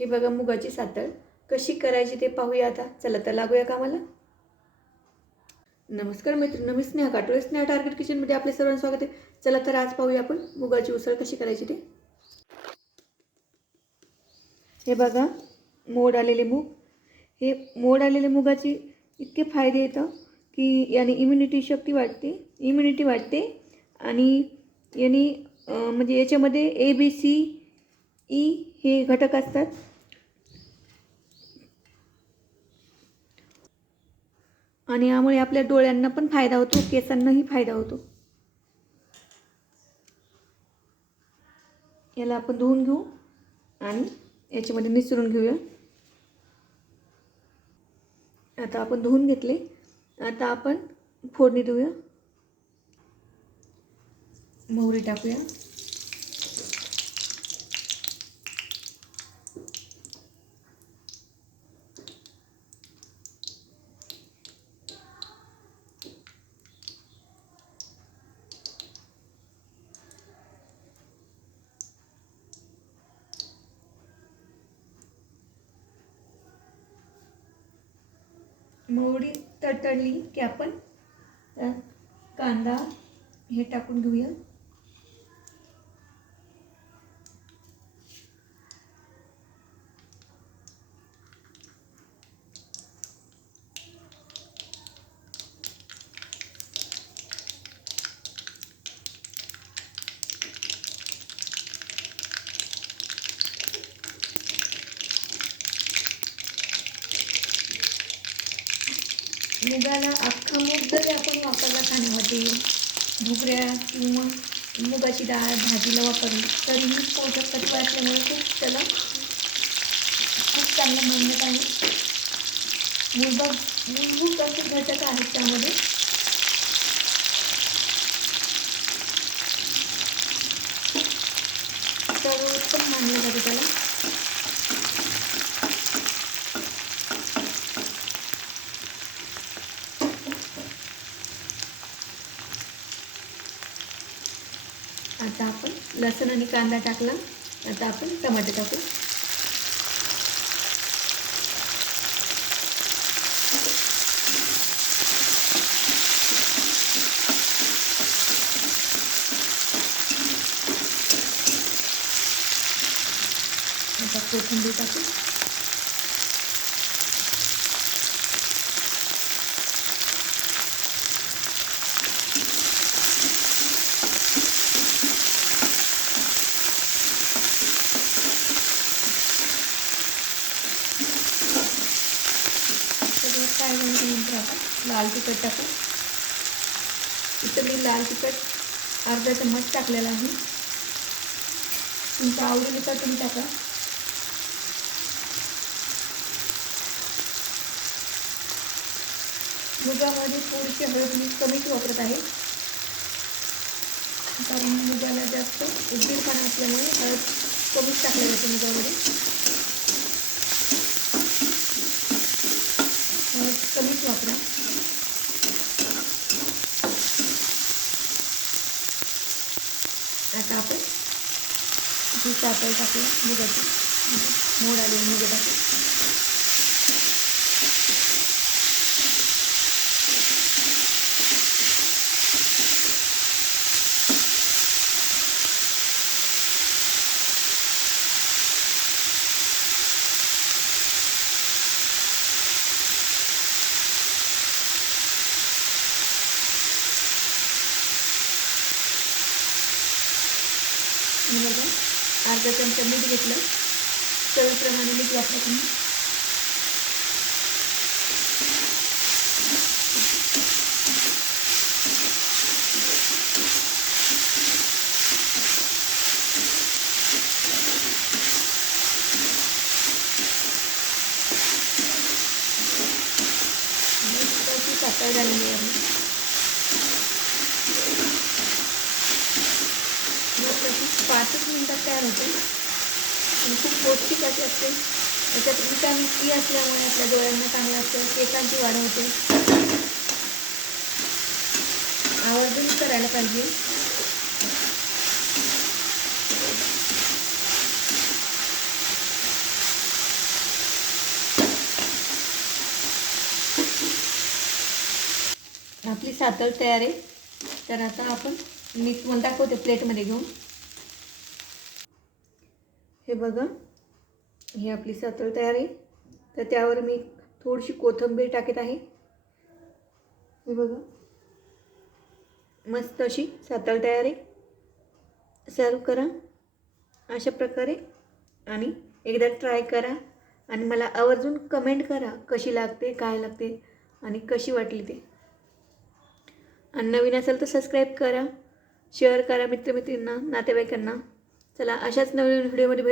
हे बघा मुगाची सातळ. कशी करायची ते पाहूया आता. चला तर लागूया कामाला. नमस्कार मैत्रिणी मी स्नेहा काटोळे. स्नेहा टार्गेट किचनमध्ये आपले सर्वांचं स्वागत आहे. चला तर आज पाहूया आपण मुगाची उसळ कशी करायची ते. हे बघा मोड आलेले मूग. हे मोड आलेले मुगाची इतके फायदे येतं की याने इम्युनिटी शक्ती वाढते इम्युनिटी वाढते आणि याने म्हणजे याच्यामध्ये ए बी सी ई हे घटक असतात. आणि यामुळे आपल्या डोळ्यांना पण फायदा होतो केसांनाही फायदा होतो. याला आपण धुवून घेऊ आणि याच्यामध्ये मिसळून घेऊया. आता आपण धुवून घेतले. आता आपण फोडणी देऊया. मोहरी टाकूया. मोहरी तडतडली की आपण त्यात कांदा हे टाकून घेऊया. मुगाला अख्खा मूग जरी आपण वापरला खाण्यामध्ये भुगऱ्या किंवा मुगाची डाळ भाजीला वापरली तरीही पोषक तत्व असल्यामुळे खूप त्याला खूप चांगलं म्हणत आहे मूलभूत मूलभूत असे घटक आहेत त्यामध्ये. सर्वोत्तम मानलं जातं त्याला. आता आपण लसूण आणि कांदा टाकला. आता आपण टमाटे टाकू. आता कोथिंबीर टाकू. काय नंतर आपण लाल तिखट टाकू. इथं मी लाल तिखट अर्धा चम्मच टाकलेला आहे. तुमच्या आवडीनुसार तुम्ही टाका. मुगामध्ये थोडीशी हळद मी कमीच वापरत आहे. कारण मुगाला जास्त उग्गीरपणा असल्यामुळे हळद कमीच टाकल्या जाते मुगामध्ये हळद कमीच वापरा. आता आपण जी साखर टाकू मुगाची. मोड आली मुगं टाकू आणि बघा अर्धा चमचा मीठ घेतलं. चवीप्रमाणे मीठ वापरा तुम्ही. पातळ झालेली आहे. पाचच मिनटात तयार होते. आणि खूप पौष्टिक अशी असते. त्याच्यात विटॅमिन ई e असल्यामुळे आपल्या डोळ्यांना चांगलं असतं. केसांची वाढ होते. आवर्जून करायला पाहिजे. आपली सातळ तयार आहे. तर आता आपण मी तुम्हाला दाखवते प्लेटमध्ये घेऊन हे बघा. ही आपली सातळ तयार आहे. तर त्यावर मी थोडीशी कोथिंबीर टाकत आहे. हे बघा. मस्त अशी सातळ तयार आहे. सर्व करा. अशा प्रकारे. आणि एकदा ट्राय करा. आणि मला आवर्जून कमेंट करा कशी लागते काय लागते आणि कशी वाटली ते. आणि नवीन असेल तर सबस्क्राईब करा. शेअर करा मित्रमित्रींना नातेवाईकांना. चला अशाच नवीन व्हिडिओमध्ये भेट.